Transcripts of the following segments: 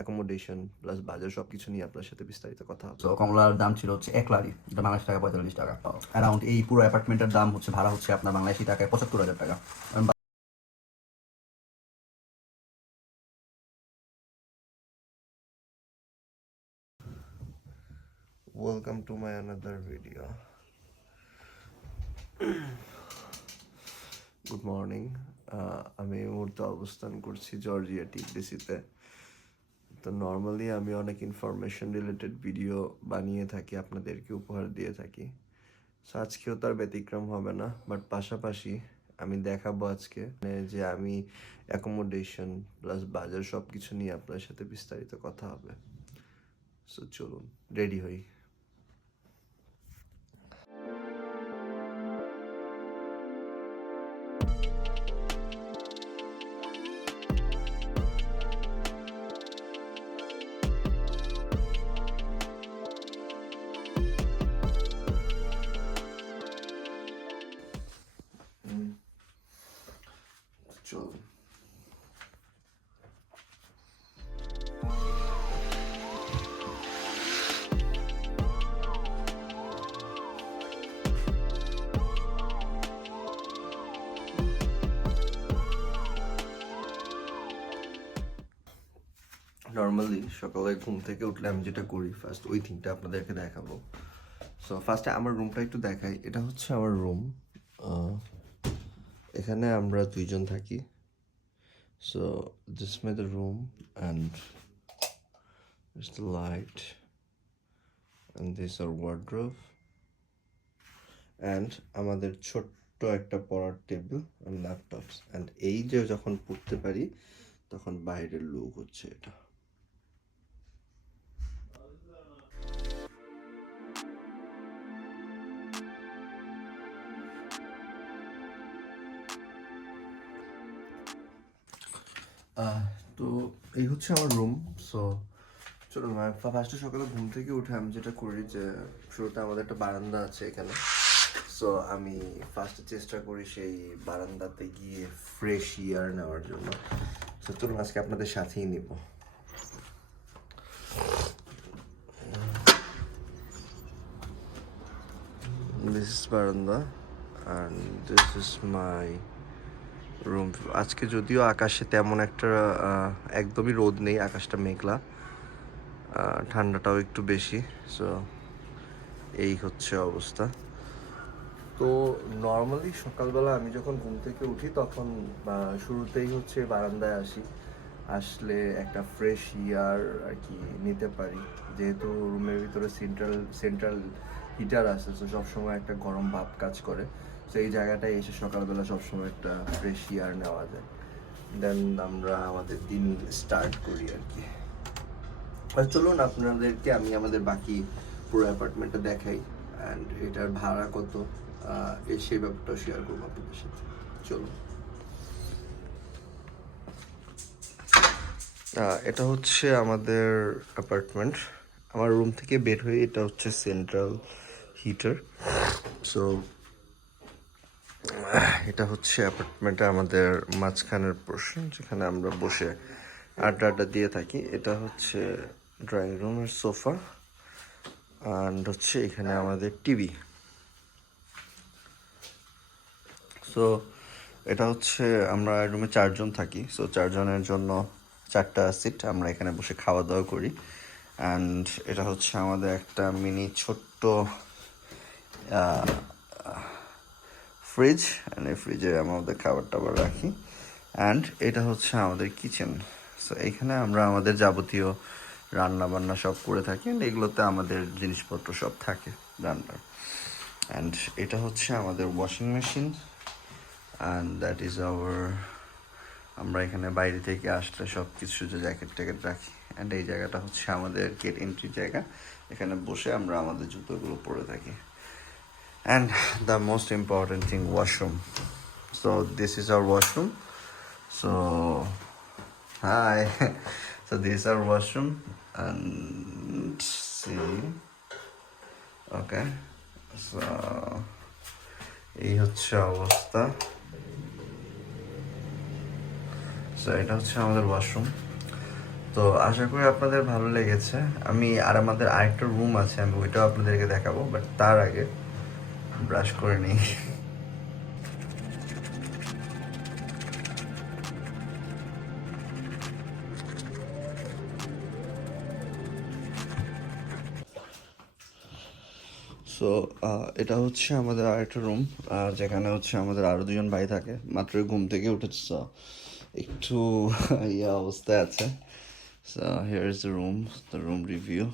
Accommodation plus বাজার সবকিছু নিয়ে আপনার সাথে বিস্তারিত কথা হবে। তো কমলার দাম ছিল হচ্ছে 1 লারি, এটা বাংলাদেশ টাকা 45 টাকা। অ্যারাউন্ড এই পুরো অ্যাপার্টমেন্টের দাম হচ্ছে ভাড়া হচ্ছে আপনার বাংলাদেশি টাকায় 75,000 টাকা। Welcome to my another video. Good morning. আমি এই মুহূর্তে অবস্থান করছি জর্জিয়া টিএফডিসিতে। তো নর্মালি আমি অনেক ইনফরমেশন রিলেটেড ভিডিও বানিয়ে থাকি, আপনাদেরকে উপহার দিয়ে থাকি। সো আজকেও তার ব্যতিক্রম হবে না, বাট পাশাপাশি আমি দেখাবো আজকে যে আমি অ্যাকোমোডেশন প্লাস বাজার সব কিছু নিয়ে আপনার সাথে বিস্তারিত কথা হবে। সো চলুন রেডি হই। চলুন। নর্মালি সকালে ঘুম থেকে উঠলে আমি যেটা করি ফার্স্ট ওই থিংটা আপনাদেরকে দেখাবো। সো ফার্স্টে আমার রুমটা একটু দেখাই। এটা হচ্ছে আমার রুম। এখানে আমরা দুইজন থাকি। So this my the room and this the light and this our wardrobe and আমাদের ছোট্ট একটা পড়ার টেবিল অ্যান্ড ল্যাপটপস অ্যান্ড এই যে যখন পড়তে পারি তখন বাইরের লুক হচ্ছে এটা। তো এই হচ্ছে আমার রুম। সো চলুন, ফার্স্টে সকালে ঘুম থেকে উঠে আমি যেটা করি যে শুরুতে আমাদের একটা বারান্দা আছে এখানে। সো আমি ফার্স্টে চেষ্টা করি সেই বারান্দাতে গিয়ে ফ্রেশ এয়ার নেওয়ার জন্য। সো চলুন আজকে আপনাদের সাথেই নিব। দিস ইজ বারান্দা and this is my room. আজকে যদিও আকাশে তেমন একটা একদমই রোদ নেই, আকাশটা মেঘলা, ঠান্ডাটাও একটু বেশি। সো এই হচ্ছে অবস্থা। তো নর্মালি সকালবেলা আমি যখন ঘুম থেকে উঠি তখন শুরুতেই হচ্ছে বারান্দায় আসি। আসলে একটা ফ্রেশ এয়ার আর কি নিতে পারি, যেহেতু রুমের ভিতরে সেন্ট্রাল হিটার আছে। তো সবসময় একটা গরম ভাব কাজ করে। তো এই জায়গাটায় এসে সকালবেলা সবসময় একটা ফ্রেশ এয়ার নেওয়া যায়। দেন আমরা আমাদের দিন স্টার্ট করি আর কি। আর চলুন আপনাদেরকে আমি আমাদের বাকি পুরো অ্যাপার্টমেন্টটা দেখাই অ্যান্ড এটার ভাড়া কত সেই ব্যাপারটাও শেয়ার করবো আপনাদের সাথে। চলুন। এটা হচ্ছে আমাদের অ্যাপার্টমেন্ট। আমার রুম থেকে বের হয়ে এটা হচ্ছে সেন্ট্রাল হিটার। সো এটা হচ্ছে অ্যাপার্টমেন্টে আমাদের মাঝখানের পোর্শন, যেখানে আমরা বসে আড্ডা দিয়ে থাকি। এটা হচ্ছে ড্রয়িং রুমের সোফা অ্যান্ড হচ্ছে এখানে আমাদের টিভি। সো এটা হচ্ছে আমরা রুমে 4 জন থাকি। সো 4 জনের জন্য 4টা সিট, আমরা এখানে বসে খাওয়া দাওয়া করি। অ্যান্ড এটা হচ্ছে আমাদের একটা মিনি ছোট্ট ফ্রিজ, অ্যান্ড এই ফ্রিজে আমাদের খাবার টাবার রাখি। অ্যান্ড এটা হচ্ছে আমাদের কিচেন। সো এখানে আমরা আমাদের যাবতীয় রান্না বান্না সব করে থাকি অ্যান্ড এগুলোতে আমাদের জিনিসপত্র সব থাকে রান্নার। অ্যান্ড এটা হচ্ছে আমাদের washing machine and that is our, আমরা এখানে বাইরে থেকে আসলে সব কিছু যে জ্যাকেট ট্যাকেট রাখি। অ্যান্ড এই জায়গাটা হচ্ছে আমাদের গেট এন্ট্রি জায়গা, এখানে বসে আমরা আমাদের জুতোগুলো পরে থাকি। And the most important thing, washroom. So this is our washroom. So hi, so this is our washroom and see okay. So এই হচ্ছে অবস্থা। সো এটা হচ্ছে আমাদের ওয়াশরুম তো আশা করি আপনাদের ভালো লেগেছে। আমাদের আরেকটা রুম আছে, আমি ওইটাও আপনাদেরকে দেখাবো, বাট তার আগে ব্রাশ করে নিই। সো এটা হচ্ছে আমাদের আরেকটা রুম, যেখানে হচ্ছে আমাদের আরো দুজন ভাই থাকে, মাত্র ঘুম থেকে উঠেছে, so একটু ইয়ে অবস্থায় আছে। So here is the room review.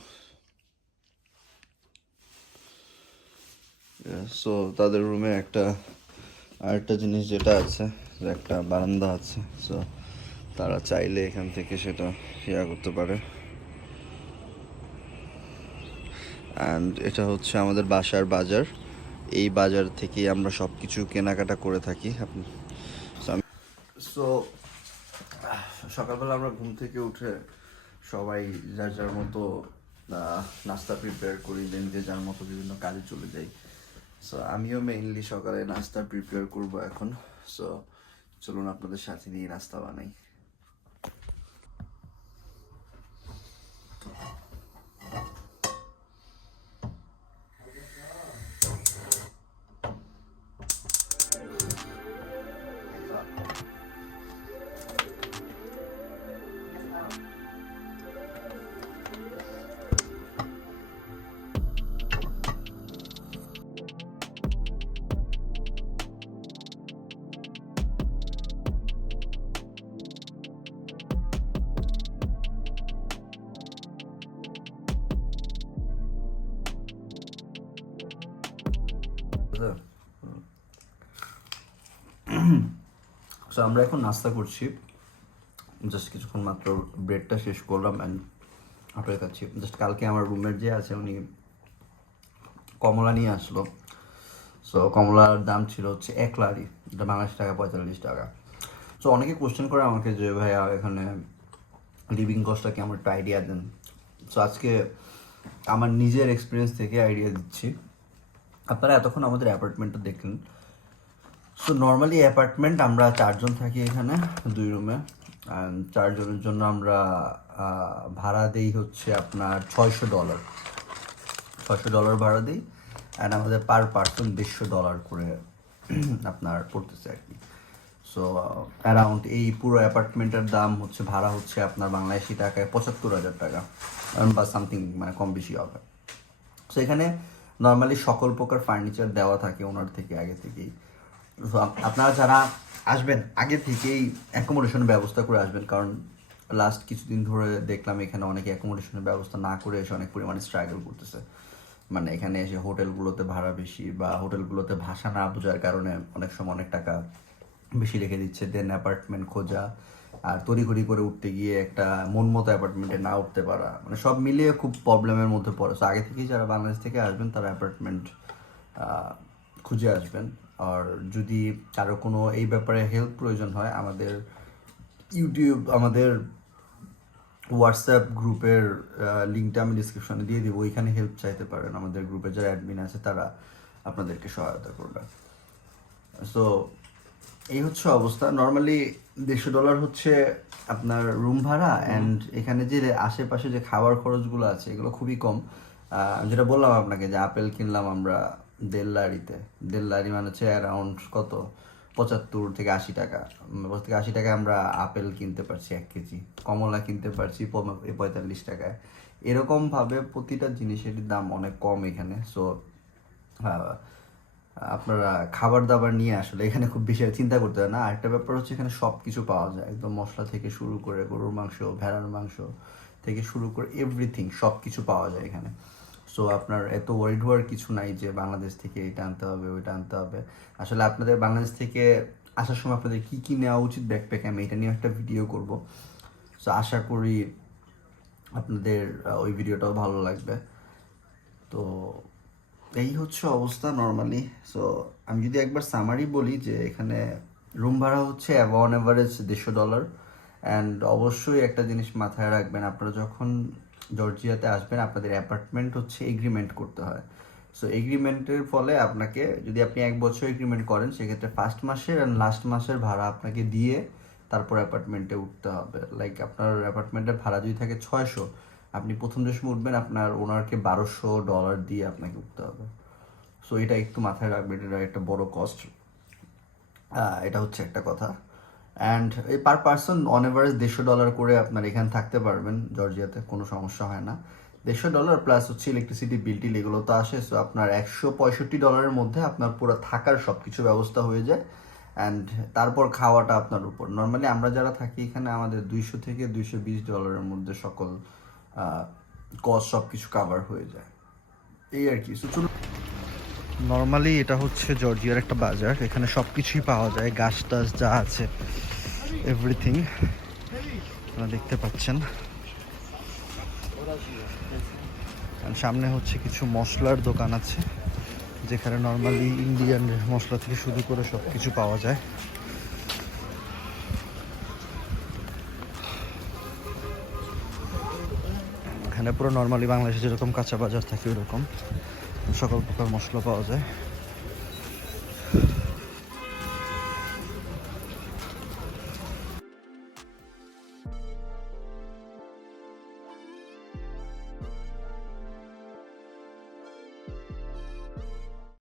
So তাদের রুমে আরেকটা জিনিস যেটা আছে, যে একটা বারান্দা আছে, সো তারা চাইলে এখান থেকে সেটা ইয়া করতে পারে। অ্যান্ড এটা হচ্ছে আমাদের বাসার বাজার, এই বাজার থেকেই আমরা সব কিছু কেনাকাটা করে থাকি। সো সকালবেলা আমরা ঘুম থেকে উঠে সবাই যার যার মতো নাস্তা প্রিপেয়ার করি, দেন যে যার মতো বিভিন্ন কাজে চলে যাই। সো আমিও মেইনলি সকালে নাস্তা প্রিপেয়ার করব এখন। সো চলুন আপনাদের সাথে নিয়ে নাস্তা বানাই। সো আমরা এখন নাস্তা করছি, জাস্ট কিছুক্ষণ মাত্র ব্রেডটা শেষ করলাম অ্যান্ড আপেল খাচ্ছি। জাস্ট কালকে আমার রুমের যে আছে উনি কমলা নিয়ে আসলো। সো কমলার দাম ছিল হচ্ছে 1 লারি, এটা বাংলাদেশ টাকা 45 টাকা। সো অনেকে কোশ্চেন করে আমাকে যে ভাইয়া এখানে লিভিং কস্টটা কি, আমার একটু আইডিয়া দেন। সো আজকে আমার নিজের এক্সপিরিয়েন্স থেকে আইডিয়া দিচ্ছি। আপনারা এতক্ষণ আমাদের অ্যাপার্টমেন্টটা দেখলেন। সো নর্মালি অ্যাপার্টমেন্ট আমরা 4 জন থাকি এখানে 2 রুমে, অ্যান্ড 4 জনের জন্য আমরা ভাড়া দেই হচ্ছে আপনার $600। $600 ভাড়া দিই, অ্যান্ড আমাদের পার পার্সন $150 করে আপনার পড়তেছে আর কি। সো অ্যারাউন্ড এই পুরো অ্যাপার্টমেন্টের দাম হচ্ছে, ভাড়া হচ্ছে আপনার বাংলাদেশি টাকায় 75,000 টাকা বা সামথিং, মানে কম বেশি হবে। সো এখানে নর্মালি সকল প্রকার ফার্নিচার দেওয়া থাকে ওনার থেকে আগে থেকেই। তো আপনারা যারা আসবেন আগে থেকেই অ্যাকোমোডেশনের ব্যবস্থা করে আসবেন, কারণ লাস্ট কিছুদিন ধরে দেখলাম এখানে অনেকে অ্যাকোমোডেশনের ব্যবস্থা না করে এসে অনেক পরিমাণে স্ট্রাগল করতেছে। মানে এখানে এসে হোটেলগুলোতে ভাড়া বেশি, বা হোটেলগুলোতে ভাষা না বোঝার কারণে অনেক সময় অনেক টাকা বেশি রেখে দিচ্ছে, দেন অ্যাপার্টমেন্ট খোঁজা, আর তড়িঘড়ি করে উঠতে গিয়ে একটা মন মতো অ্যাপার্টমেন্টে না উঠতে পারা, মানে সব মিলিয়ে খুব প্রবলেমের মধ্যে পড়ে। সো আগে থেকেই যারা বাংলাদেশ থেকে আসবেন তারা অ্যাপার্টমেন্ট খুঁজে আসবেন। আর যদি কারো কোনো এই ব্যাপারে হেল্প প্রয়োজন হয়, আমাদের আমাদের হোয়াটসঅ্যাপ গ্রুপের লিঙ্কটা আমি ডিসক্রিপশনে দিয়ে দিব, ওইখানে হেল্প চাইতে পারেন। আমাদের গ্রুপে যারা অ্যাডমিন আছে তারা আপনাদেরকে সহায়তা করবে। সো এই হচ্ছে অবস্থা। নর্মালি $150 হচ্ছে আপনার রুম ভাড়া, অ্যান্ড এখানে যে আশেপাশে যে খাবার খরচগুলো আছে এগুলো খুবই কম। যেটা বললাম আপনাকে যে আপেল কিনলাম আমরা 1.5 লারিতে, 1.5 লারি মানে হচ্ছে অ্যারাউন্ড কত, 75 থেকে 80 টাকা। 75 থেকে 80 টাকায় আমরা আপেল কিনতে পারছি 1 কেজি, কমলা কিনতে পারছি 45 টাকায়। এরকমভাবে প্রতিটা জিনিসের দাম অনেক কম এখানে। সো আপনারা খাবার দাবার নিয়ে আসলে এখানে খুব বেশি চিন্তা করতে হয় না। আরেকটা ব্যাপার হচ্ছে এখানে সব কিছু পাওয়া যায়, একদম মশলা থেকে শুরু করে গরুর মাংস, ভেড়ার মাংস থেকে শুরু করে এভরিথিং সব কিছু পাওয়া যায় এখানে। সো আপনার এত ওয়ারিড হওয়ার কিছু নাই যে বাংলাদেশ থেকে এটা আনতে হবে ওইটা আনতে হবে। আসলে আপনাদের বাংলাদেশ থেকে আসার সময় আপনাদের কী কী নেওয়া উচিত ব্যাকপ্যাকে, আমি এটা নিয়ে একটা ভিডিও করব। সো আশা করি আপনাদের ওই ভিডিওটাও ভালো লাগবে। তো এই হচ্ছে অবস্থা নর্মালি। সো আমি যদি একবার সামারি বলি যে এখানে রুম ভাড়া হচ্ছে অন অ্যাভারেজ $150। অ্যান্ড অবশ্যই একটা জিনিস মাথায় রাখবেন, আপনারা যখন জর্জিয়াতে আসবেন আপনাদের অ্যাপার্টমেন্ট হচ্ছে এগ্রিমেন্ট করতে হয়। সো এগ্রিমেন্টের ফলে আপনাকে, যদি আপনি 1 বছর এগ্রিমেন্ট করেন, সেক্ষেত্রে ফার্স্ট মাসের অ্যান্ড লাস্ট মাসের ভাড়া আপনাকে দিয়ে তারপর অ্যাপার্টমেন্টে উঠতে হবে। লাইক আপনার অ্যাপার্টমেন্টের ভাড়া যদি থাকে 600, আপনি প্রথম যে সময় উঠবেন আপনার ওনারকে $1200 দিয়ে আপনাকে উঠতে হবে। সো এটা একটু মাথায় রাখবেন, এটা একটা বড় কস্ট। এটা হচ্ছে একটা কথা। অ্যান্ড এই পার পার্সন অন এভারেজ $150 করে আপনার এখানে থাকতে পারবেন জর্জিয়াতে, কোনো সমস্যা হয় না। $150 প্লাস হচ্ছে ইলেকট্রিসিটি বিল টিল এগুলো তো আসে। সো আপনার $165 মধ্যে আপনার পুরো থাকার সব কিছু ব্যবস্থা হয়ে যায়। অ্যান্ড তারপর খাওয়াটা আপনার উপর। নর্মালি আমরা যারা থাকি এখানে আমাদের $200 থেকে $220 মধ্যে সকল কস্ট সব কিছু কাভার হয়ে যায়, এই আর কি। সো চলুন, নর্মালি এটা হচ্ছে জর্জিয়ার একটা বাজার, এখানে সব কিছুই পাওয়া যায়, গাছ টাছ যা আছে এভরিথিং আপনারা দেখতে পাচ্ছেন। সামনে হচ্ছে কিছু মশলার দোকান আছে যেখানে নর্মালি ইন্ডিয়ান মশলা থেকে শুরু করে সব কিছু পাওয়া যায়। এখানে পুরো নর্মালি বাংলাদেশে যেরকম কাঁচা বাজার থাকে ওরকম সকল প্রকার মশলা পাওয়া যায়।